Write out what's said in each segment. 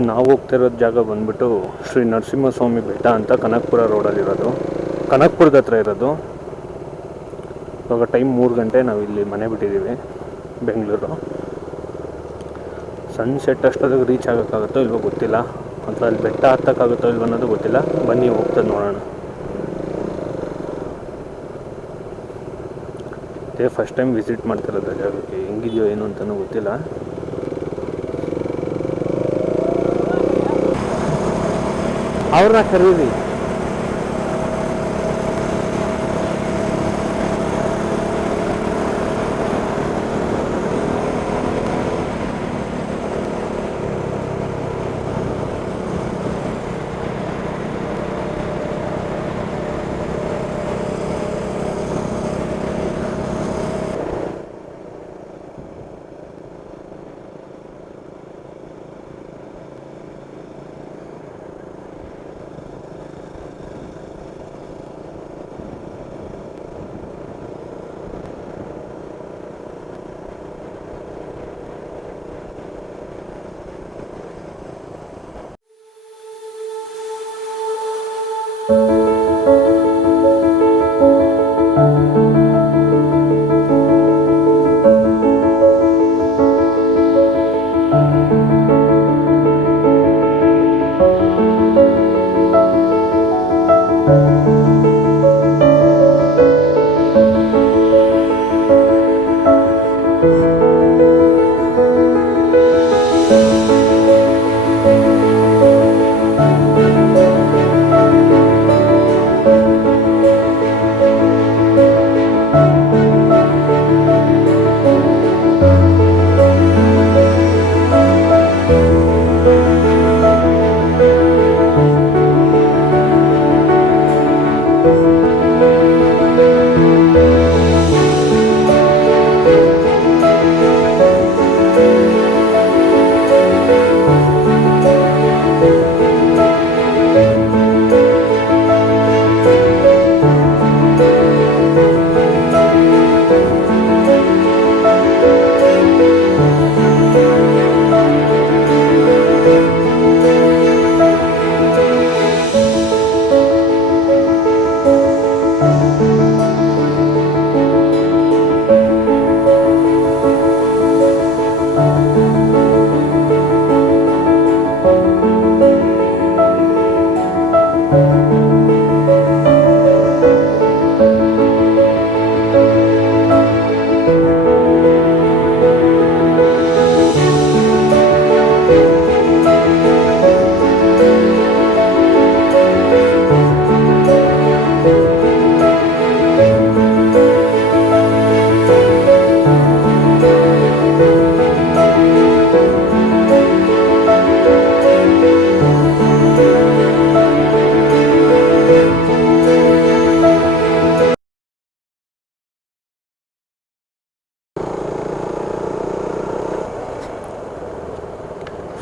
ನಾವು ಹೋಗ್ತಿರೋದು ಜಾಗ ಬಂದ್ಬಿಟ್ಟು ಶ್ರೀ ನರಸಿಂಹಸ್ವಾಮಿ ಬೆಟ್ಟ ಅಂತ ಕನಕಪುರ ರೋಡಲ್ಲಿರೋದು, ಕನಕಪುರದ ಹತ್ರ ಇರೋದು. ಇವಾಗ ಟೈಮ್ 3 ಗಂಟೆ. ನಾವು ಇಲ್ಲಿ ಮನೆ ಬಿಟ್ಟಿದ್ದೀವಿ ಬೆಂಗಳೂರು. ಸನ್ಸೆಟ್ ಅಷ್ಟೊತ್ತಿಗೆ ರೀಚ್ ಆಗೋಕ್ಕಾಗುತ್ತೋ ಇಲ್ವೋ ಗೊತ್ತಿಲ್ಲ, ಅಥವಾ ಅಲ್ಲಿ ಬೆಟ್ಟ ಹತ್ತಕ್ಕಾಗುತ್ತೋ ಇಲ್ವೋ ಅನ್ನೋದು ಗೊತ್ತಿಲ್ಲ. ಬನ್ನಿ ಹೋಗ್ತದೆ ನೋಡೋಣ. ಅದೇ ಫಸ್ಟ್ ಟೈಮ್ ವಿಸಿಟ್ ಮಾಡ್ತಿರೋದು ಜಾಗಕ್ಕೆ, ಹೆಂಗಿದೆಯೋ ಏನು ಅಂತಲೂ ಗೊತ್ತಿಲ್ಲ. ಅವ್ರನ್ನ ಕರೀರಿ.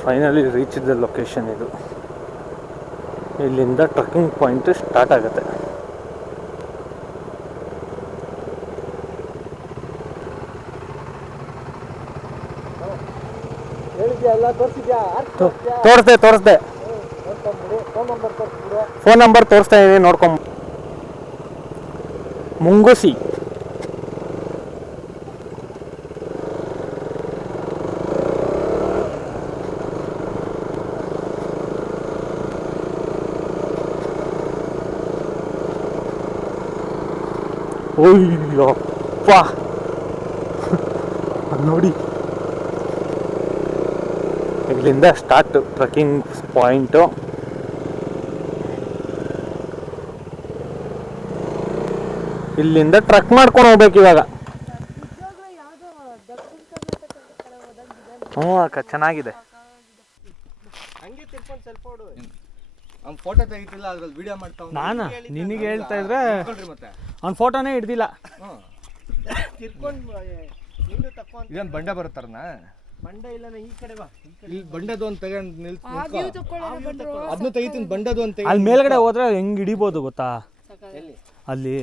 Finally reach the location. ಇದು ಇಲ್ಲಿಂದ ಟ್ರೆಕ್ಕಿಂಗ್ ಪಾಯಿಂಟ್ ಸ್ಟಾರ್ಟ್ ಆಗುತ್ತೆ. ತೋರಿಸ್ದೆ ಫೋನ್ ನಂಬರ್ ತೋರಿಸ್ತಾ ಇದೀನಿ, ನೋಡ್ಕೊಂಬ. ಮುಂಗುಸಿ ಓಯ್ಯಪ್ಪ ನೋಡಿ, ಇಲ್ಲಿಂದ ಸ್ಟಾರ್ಟ್ ಟ್ರೆಕ್ಕಿಂಗ್ ಪಾಯಿಂಟು. ಇಲ್ಲಿಂದ ಟ್ರೆಕ್ ಮಾಡ್ಕೊಂಡು ಹೋಗ್ಬೇಕು ಇವಾಗ. ಹ್ಞೂ ಅಕ್ಕ, ಚೆನ್ನಾಗಿದೆ. ಫೋಟೋ ತೆಗಿತಿಲ್ಲ, ಅದ್ರಲ್ಲಿ ವಿಡಿಯೋ ಮಾಡ್ತಾ ನಾನು ನಿನಗೆ ಹೇಳ್ತಾ ಇದ್ರೆ ಅವ್ನ ಫೋಟೋನೇ ಹಿಡ್ದಿಲ್ಲ. ಇದೇನು ಬಂಡೆ ಬರುತ್ತಾರನ? ಬಂಡೆ ಇಲ್ಲ, ಈ ಕಡೆ ಬಾ. ಇಲ್ಲಿ ಬಂಡೆದು ಅಂತ ತಗೊಂಡು ಅದನ್ನು ತೆಗಿತೀನಿ. ಬಂಡೆದು ಅಂತ ಅಲ್ಲಿ ಮೇಲ್ಗಡೆ ಹೋದ್ರೆ ಹೆಂಗ್ ಹಿಡಿಬೋದು ಗೊತ್ತಾ? ಅಲ್ಲಿ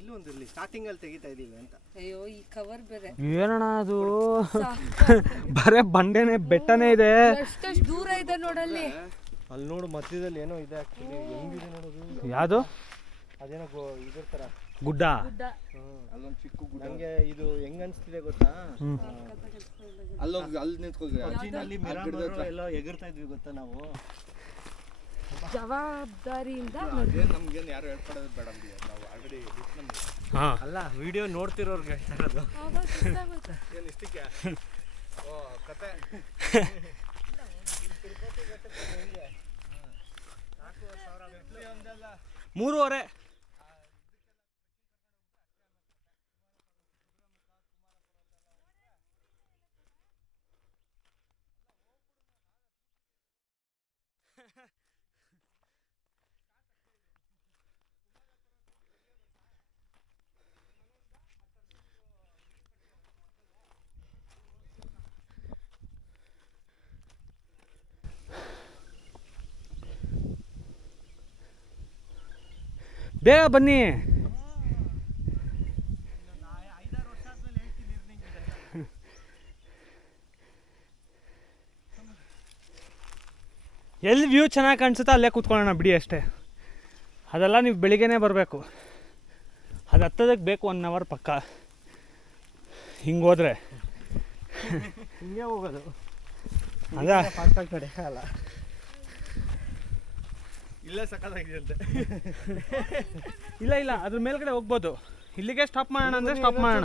ಇಲ್ಲೂ ಒಂದಿರಲಿ, ಸ್ಟಾರ್ಟಿಂಗ್ ಅಲ್ಲಿ ತೆಗಿತಾ ಇದೀವಿ ಅಂತ. ಅಯ್ಯೋ ಈ ಕವರ್ ಬೇರೆ ಏನಣ್ಣ ಅದು ಬರೇ ಬಂಡೆನೇ ಬೆಟ್ಟನೇ ಇದೆ. ಎಷ್ಟೆಷ್ಟು ದೂರ ಇದೆ ನೋಡಲ್ಲಿ. ಅಲ್ಲಿ ನೋಡು ಮಧ್ಯದಲ್ಲಿ ಏನೋ ಇದೆ ಆಕ್ಚುಲಿ. ಹೆಂಗಿದೆ ನೋಡೋದು. ಯಾವುದು? ಅದೇನೋ ಇದ್ರ ತರ ಗುಡ್ಡ. ಅಲ್ಲೊಂದು ಚಿಕ್ಕ ಗುಡ್ಡ. ನಂಗೆ ಇದು ಹೆಂಗ್ ಅನ್ಸ್ತಿದೆ ಗೊತ್ತಾ? ಅಲ್ಲೋಗಿ ಅಲ್ಲಿ ನಿಂತ್ಕೋಗಿ ಅಜ್ಜಿನಲ್ಲಿ ಎಲ್ಲ ಎಗರ್ತಾ ಇದ್ವಿ ಗೊತ್ತಾ ನಾವು. ಜವಾಬ್ದಾರಿಯಿಂದ ನಮ್ಗೇನು ಯಾರು ಹೇಳ್ಕೊಡೋದು ಬೇಡ, ನಾವು ಆಲ್ರೆಡಿ ಅಲ್ಲ ವಿಡಿಯೋ ನೋಡ್ತಿರೋರ್ಗೆ ಏನು ಇಷ್ಟಕ್ಕೆ ಓ ಕತೆ 3.5 ಬೇಗ ಬನ್ನಿ. ಎಲ್ಲಿ ವ್ಯೂ ಚೆನ್ನಾಗಿ ಕಾಣಿಸುತ್ತೋ ಅಲ್ಲೇ ಕೂತ್ಕೊಳ್ಳೋಣ ಬಿಡಿ ಅಷ್ಟೇ. ಅದೆಲ್ಲ ನೀವು ಬೆಳಿಗ್ಗೆನೇ ಬರಬೇಕು. ಅದು ಹತ್ತೋದಕ್ಕೆ ಬೇಕು 1 ಅವರ್ ಪಕ್ಕ. ಹಿಂಗೆ ಹೋದರೆ ಹಿಂಗೆ ಹೋಗೋದು. ಅದ ಫಾಸ್ಟಾಗಿ ಕಡೆ ಅಲ್ಲ, ಇಲ್ಲೇ ಸಕ್ಕತ್ತಾಗಿದೆ ಅಂತೆ. ಇಲ್ಲ ಅದ್ರ ಮೇಲ್ಗಡೆ ಹೋಗ್ಬೋದು. ಇಲ್ಲಿಗೆ ಸ್ಟಾಪ್ ಮಾಡೋಣ ಅಂದರೆ ಸ್ಟಾಪ್ ಮಾಡೋಣ.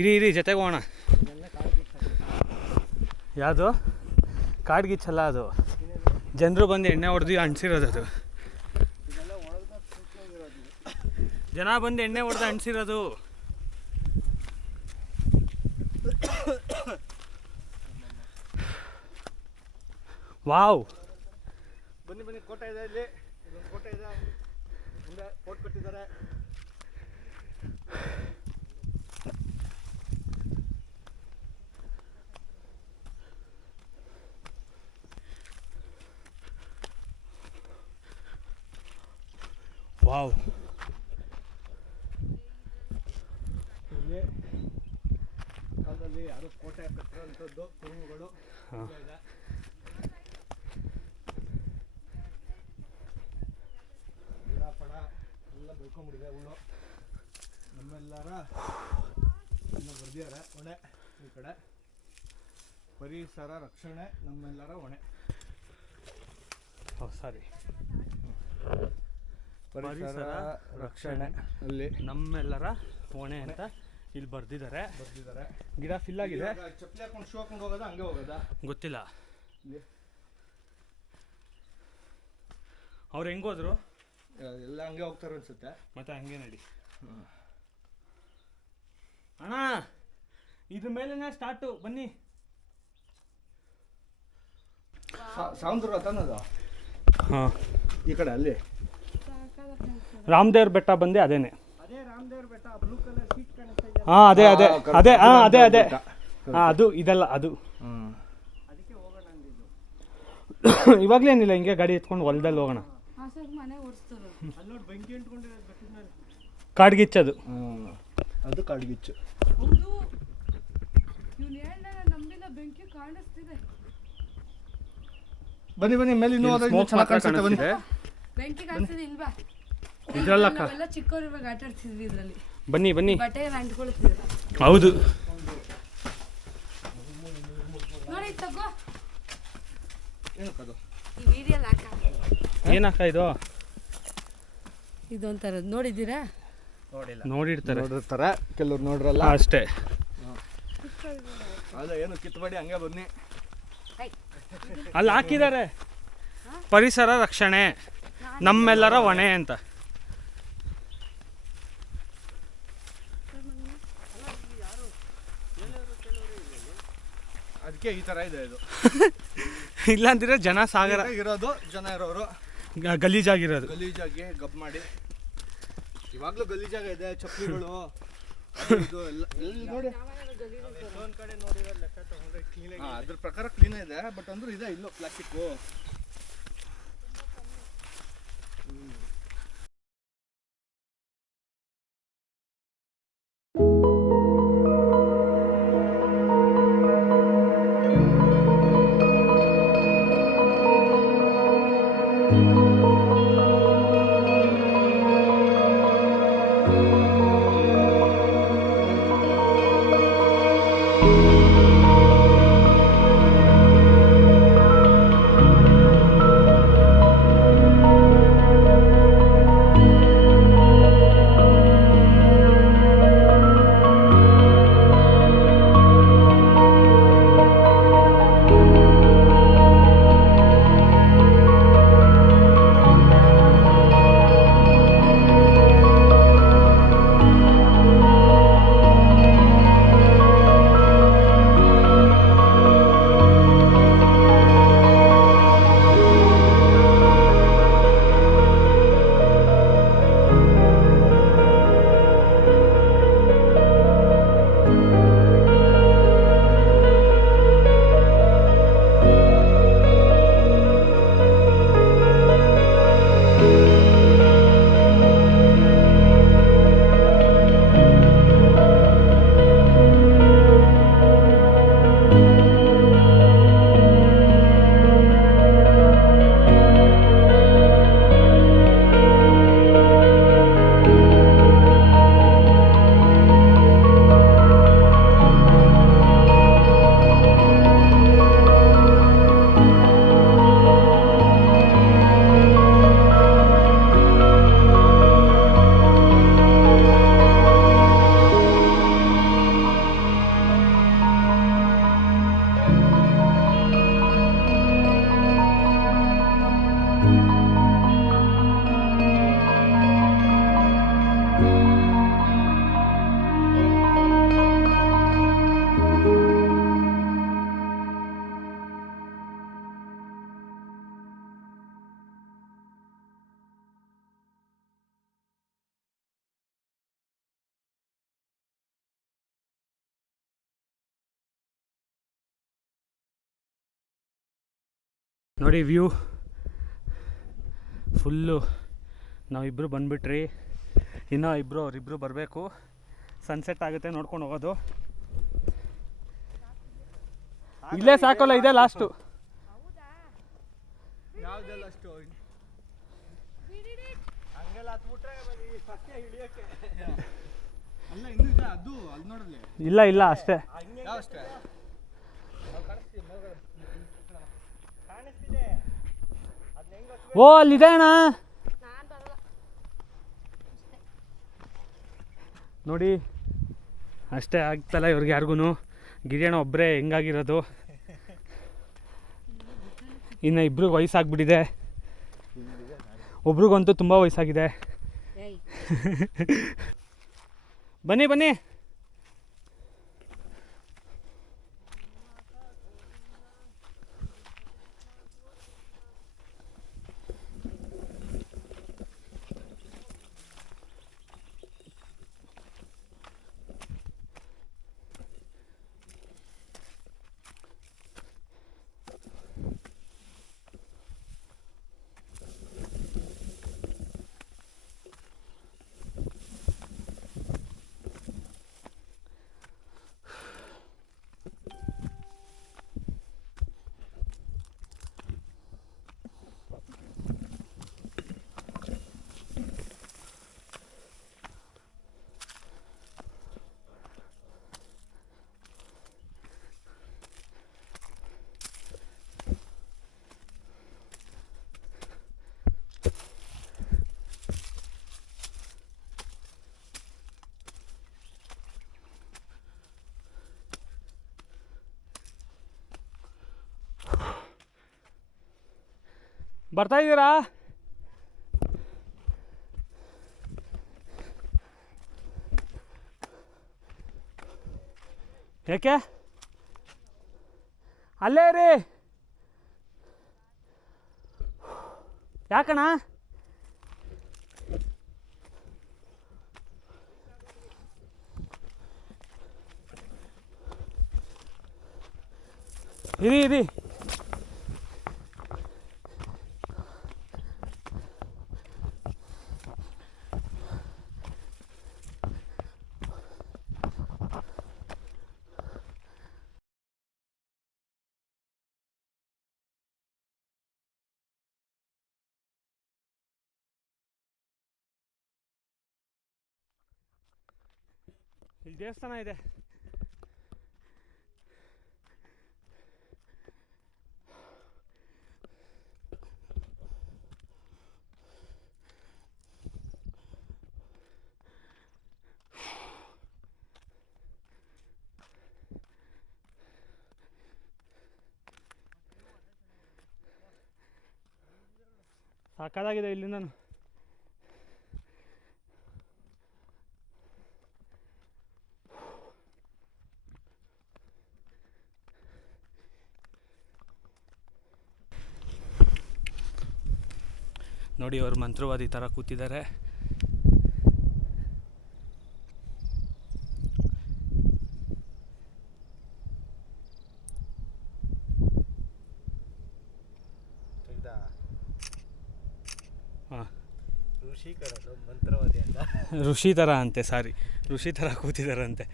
ಇರಿ ಜೊತೆಗೆ ಹೋಗೋಣ. ಯಾವುದು ಕಾಡ್ಗಿಚ್ಚಲ್ಲ, ಅದು ಜನರು ಬಂದು ಎಣ್ಣೆ ಹೊಡೆದು ಅಂಟಿಸಿರೋದು. ಅದು ಜನ ಬಂದು ಎಣ್ಣೆ ಹೊಡೆದು ಅಂಟಿಸಿರೋದು. ವಾವ್, ಬನ್ನಿ ಕೋಟೆ ಇದೆ ಇಲ್ಲಿ. ಇದೊಂದು ಕೋಟೆ ಇದೆ, ಮುಂದೆ ಕೋಟೆ ಕಟ್ಟಿದ್ದಾರೆ. ವಾವ್, ಇಲ್ಲಿ ಕಾಲದಲ್ಲಿ ಯಾರು ಕೋಟೆ ಕಟ್ಟಿರೋಂಥದ್ದು ಕುರುಹುಗಳು ಇದೆ. ಪಡ ಎಲ್ಲ ಬೆಳ್ಕೊಂಡ್ಬಿಟ್ಟಿದೆ ಹುಲ್ಲು. ನಮ್ಮೆಲ್ಲರ ಇನ್ನು ಬರ್ದಿದ್ದಾರೆ ಹೊಣೆ. ಈ ಕಡೆ ಪರಿಸರ ರಕ್ಷಣೆ ನಮ್ಮೆಲ್ಲರ ಹೊಣೆ. ಸಾರಿ, ಪರಿಸರ ರಕ್ಷಣೆ ಅಲ್ಲಿ ನಮ್ಮೆಲ್ಲರ ಹೊಣೆ ಅಂತ ಇಲ್ಲಿ ಬರ್ದಿದ್ದಾರೆ. ಗಿಡ ಫಿಲ್ ಆಗಿದೆ. ಚಪ್ಪಲಿ ಹಾಕೊಂಡು ಶೂ ಹಾಕೊಂಡು ಹೋಗೋದಾ ಹಂಗೆ ಹೋಗೋದಾ ಗೊತ್ತಿಲ್ಲ. ಅವ್ರು ಹೆಂಗೋದ್ರು ಎಲ್ಲ ಹಂಗೆ ಹೋಗ್ತಾರೆ ಅನ್ಸುತ್ತೆ. ಮತ್ತೆ ಹಂಗೆ ನಡಿ ಅಣ್ಣ. ಇದ್ರ ಮೇಲೆನೇ ಸ್ಟಾರ್ಟು, ಬನ್ನಿ. ಸಾವಂದ್ರ ತಾನದು ಹಾಂ, ಈ ಕಡೆ ಅಲ್ಲಿ ರಾಮದೇವ್ರ ಬೆಟ್ಟ ಬಂದು ಅದೇನೆ. ಅದೇ ರಾಮದೇವ್ರ ಬೆಟ್ಟ. ಬ್ಲೂ ಕಲರ್ ಸೀಟ್ ಕಾಣಿಸ್ತಾ ಇದೆ. ಹಾಂ ಅದೇ ಹಾಂ, ಅದು ಇದಲ್ಲ ಅದು. ಅದಕ್ಕೆ ಹೋಗೋಣ ಅಂದಿದ್ದು. ಇವಾಗಲೇನಿಲ್ಲ, ಹಿಂಗೆ ಗಾಡಿ ಎತ್ಕೊಂಡು ಹೊಲದಲ್ಲಿ ಹೋಗೋಣ. ಮನೆ ಓಡಿಸ್ತಾರೆ. ಅಲ್ಲಿ ನೋಡಿ ಬೆಂಕಿ ಅಂಟ್ಕೊಂಡಿರೋದು ಬೆಟ್ಟದ ಮೇಲೆ. ಕಾಡ್ಗಿಚ್ಚದು. ಅದು ಕಾಡ್ಗಿಚ್ಚು. ಹೌದು, ಇವ್ನು ಹೇಳ್ದಾಗ ನಮ್ಮಿಂದ ಬೆಂಕಿ ಕಾಣಿಸ್ತಿದೆ. ಬನ್ನಿ ಮೇಲೆ ಇನ್ನೂ ಚೆನ್ನಾಗಿ ಕಾಣಿಸುತ್ತೆ. ಬನ್ನಿ. ಬೆಂಕಿ ಕಾಣಿಸ್ತಿದೆ ಇಲ್ವಾ? ಇದ್ರಲ್ಲಕ್ಕ ನಾವೆಲ್ಲ ಚಿಕ್ಕವ್ರು ಇವಾಗ ಆಟ ಆಡ್ತಿದ್ವಿ ಇದ್ರಲ್ಲಿ. ಬನ್ನಿ ಬಟ್ಟೆ ಅಂಟ್ಕೊಳ್ತಿದ್ರು. ಹೌದು. ನೋಡಿ ತಗೋ, ಏನಕ್ಕದು? ಈ ವಿಡಿಯೋ ಹಾಕ. ಏನಕ್ಕ ಇದು? ಇದೊಂಥರದ್ದು ನೋಡಿದ್ದೀರಾ? ನೋಡಿರ್ತಾರೆ ಕೆಲವ್ರು ನೋಡ್ರಲ್ಲ ಅಷ್ಟೇ. ಅಲ್ಲ ಏನು ಕಿತ್ಬೇಡಿ, ಹಂಗೆ ಬನ್ನಿ. ಅಲ್ಲಿ ಹಾಕಿದ್ದಾರೆ ಪರಿಸರ ರಕ್ಷಣೆ ನಮ್ಮೆಲ್ಲರ ಹೊಣೆ ಅಂತ. ಅದಕ್ಕೆ ಈ ತರ ಇದೆ ಇದು. ಇಲ್ಲಾಂದ್ರೆ ಜನ ಸಾಗರ ಇರೋದು, ಜನ ಇರೋರು ಗಲೀಜಾಗಿರೋದು. ಗಲೀಜಾಗಿ ಗಬ್ ಮಾಡಿ. ಇವಾಗ್ಲೂ ಗಲೀಜಾಗ ಇದೆ. ಚಪ್ಪಲಿಗಳು ಇದು ಎಲ್ಲ ನೋಡಿ. ಒಂದ್ ಕಡೆ ನೋಡಿರೋ ಲೆಕ್ಕ ತಗೊಂಡ್ರೆ ಕ್ಲೀನ್, ಅದ್ರ ಪ್ರಕಾರ ಕ್ಲೀನ್ ಇದೆ. ಬಟ್ ಅಂದ್ರೂ ಇದೆ ಇಲ್ಲೋ ಪ್ಲಾಸ್ಟಿಕ್. ನೋಡಿ ವ್ಯೂ ಫುಲ್ಲು. ನಾವಿಬ್ಬರು ಬಂದುಬಿಟ್ರಿ, ಇನ್ನೂ ಅವರಿಬ್ಬರು ಬರಬೇಕು. ಸನ್ಸೆಟ್ ಆಗುತ್ತೆ, ನೋಡ್ಕೊಂಡು ಹೋಗೋದು. ಇಲ್ಲೇ ಸಾಕೋಲ್ಲ, ಇದೆ ಲಾಸ್ಟು. ಯಾವ್ದೆಲ್ಲ ಅಷ್ಟು ಹಂಗೆಲ್ಲ ಹತ್ಬಿಟ್ರೆ ಫಸ್ಟೇ ಹಿಡಿಯೋಕ್ಕೆ ಅಲ್ಲ ಇನ್ನೂ ಇದೆ ಅದು ಅಲ್ಲಿ ನೋಡಲಿ. ಇಲ್ಲ ಅಷ್ಟೇ. ಯಾವ ಅಷ್ಟೇ ಕಾಣಿಸ್ತಿದೆ ಅದನ್ನ ಹೆಂಗ್ ಓ ಅಲ್ಲಿದೆ ಅಣ್ಣ ನೋಡಿ. ಅಷ್ಟೇ ಆಗ್ತಲ್ಲ ಇವ್ರಿಗೆ ಯಾರಿಗೂ. ಗಿರಿಯಣ್ಣ ಒಬ್ಬರೇ ಹೆಂಗಾಗಿರೋದು. ಇನ್ನು ಇಬ್ರಿಗೆ ವಯಸ್ಸಾಗ್ಬಿಟ್ಟಿದೆ, ಒಬ್ರಿಗಂತೂ ತುಂಬ ವಯಸ್ಸಾಗಿದೆ. ಬನ್ನಿ ಬನ್ನಿ. ಬರ್ತಾ ಇದ್ದೀರಾ? ಯಾಕೆ ಅಲ್ಲೇ ರೀ? ಯಾಕಣ್ಣ? ಇರಿ ಇಲ್ಲಿ ದೇವಸ್ಥಾನ ಇದೆ. ಸಾಕಾಗಿದೆ ಇಲ್ಲಿಂದ. ನೋಡಿ ಅವರು ಮಂತ್ರವಾದಿ ಥರ ಕೂತಿದ್ದಾರೆ. ಹಾಂ ಮಂತ್ರವಾದಿ ಅಂತ ಋಷಿ ಥರ ಅಂತೆ, ಸಾರಿ ಋಷಿ ಥರ ಕೂತಿದ್ದಾರಂತೆ.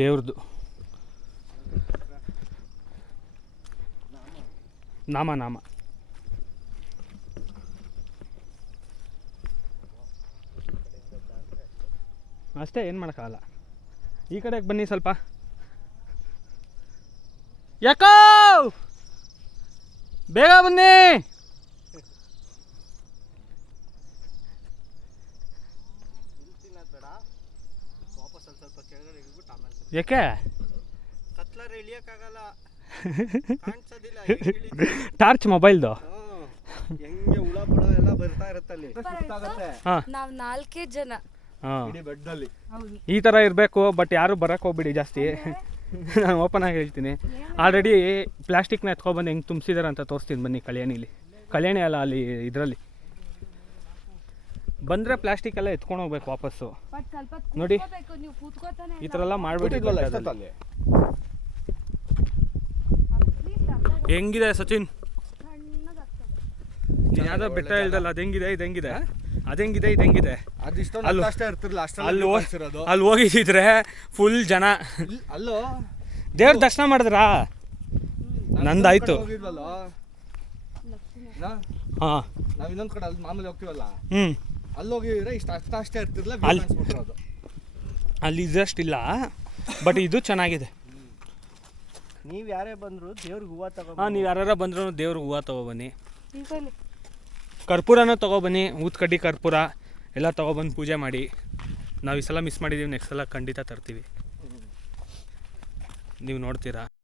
ದೇವ್ರದ್ದು ನಾಮ ಅಷ್ಟೇ, ಏನು ಮಾಡೋಕ್ಕಾಗಲ್ಲ. ಈ ಕಡೆಗೆ ಬನ್ನಿ ಸ್ವಲ್ಪ. ಯಾಕೋ ಬೇಗ ಬನ್ನಿ. ಯಾಕೆ ಕತ್ಲಾರೆ ಇಳಿಯಕ್ಕಾಗಲ್ಲ, ಕಾಣಿಸೋದಿಲ್ಲ. ಟಾರ್ಚ್ ಮೊಬೈಲ್ದು ಹೆಂಗೆ ಹುಳ ಬುಳ ಎಲ್ಲ ಬರ್ತಾ ಇರುತ್ತಲ್ಲಿ. ನಾವು 4 ಜನ ಬೆಡ್ನಲ್ಲಿ ಈ ಥರ ಇರಬೇಕು. ಬಟ್ ಯಾರು ಬರೋಕ್ಕೆ ಹೋಗ್ಬಿಡಿ ಜಾಸ್ತಿ. ನಾನು ಓಪನ್ ಆಗಿ ಹೇಳ್ತೀನಿ. ಆಲ್ರೆಡಿ ಪ್ಲಾಸ್ಟಿಕ್ನ ಎತ್ಕೊಬಂದು ಹೆಂಗೆ ತುಂಬಿಸಿದಾರೆ ಅಂತ ತೋರಿಸ್ತೀನಿ ಬನ್ನಿ. ಕಲ್ಯಾಣಿ ಅಲ್ಲ, ಅಲ್ಲಿ ಇದರಲ್ಲಿ ಬಂದರೆ ಪ್ಲಾಸ್ಟಿಕ್ ಎಲ್ಲ ಎತ್ಕೊಂಡು ಹೋಗ್ಬೇಕು ವಾಪಸ್ಸು. ನೋಡಿ ಈ ಥರ ಎಲ್ಲ ಮಾಡಿಬಿಟ್ಟಿದ್ವಲ್ಲ. ಹೆಂಗಿದೆ ಸಚಿನ್? ಯಾವುದೋ ಬೆಟ್ಟ ಹೇಳ್ದಲ್ಲ, ಅದು ಹೆಂಗಿದೆ, ಇದು ಹೆಂಗಿದೆ, ಅದೆಂಗಿದೆ, ಇದು ಹೆಂಗಿದೆ? ಅದಿಷ್ಟೊಂದು ಅಲ್ಲೂ- ಅಷ್ಟೇ ಇರ್ತಿರ್ಲಿಲ್ಲ, ಅಲ್ಲಿ ಅಷ್ಟೆಲ್ಲ ಅಲ್ಲಿ ಹೋಗಿದ್ದಿದ್ರೆ ಫುಲ್ ಜನ. ಅಲ್ಲೋ ದೇವ್ರ ದರ್ಶನ ಮಾಡಿದ್ರಾ? ನಂದಾಯ್ತು. ಹೋಗಿದ್ವಲ್ಲ ಹಾಂ. ನಾವ್ ಇನ್ನೊಂದ್ ಕಡೆ ಅಲ್ಲಿ ಮಾಮೂಲಿ ಹೋಗ್ತೀವಲ್ಲ, ಹ್ಞೂ. ಅಲ್ಲಿ ಹೋಗಿದ್ರೆ ಇಷ್ಟ ಅಷ್ಟೇ ಇರ್ತಿರ್ಲಿಲ್ಲ, ಅಲ್ಲಿ- ಕಾಣಿಸ್ಬಿಟ್ಟಿರೋದು. ಅಲ್ಲಿ ಇದಷ್ಟಿಲ್ಲ, ಬಟ್ ಇದು ಚೆನ್ನಾಗಿದೆ. ನೀವ್ ಯಾರೇ ಬಂದ್ರು ದೇವ್ರಿಗೆ ಹೂವ ತಗೋ. ಹಾಂ, ನೀವು ಯಾರು ಬಂದ್ರೂ ದೇವ್ರಿಗೆ ಹೂವು ತೊಗೊಬನ್ನಿ, ಕರ್ಪೂರನೂ ತೊಗೊಬನ್ನಿ, ಊದ್ಕಡ್ಡಿ ಕರ್ಪೂರ ಎಲ್ಲ ತೊಗೊಬಂದು ಪೂಜೆ ಮಾಡಿ. ನಾವು ಈ ಸಲ ಮಿಸ್ ಮಾಡಿದ್ದೀವಿ, ನೆಕ್ಸ್ಟ್ ಸಲ ಖಂಡಿತ ತರ್ತೀವಿ, ನೀವು ನೋಡ್ತೀರಾ.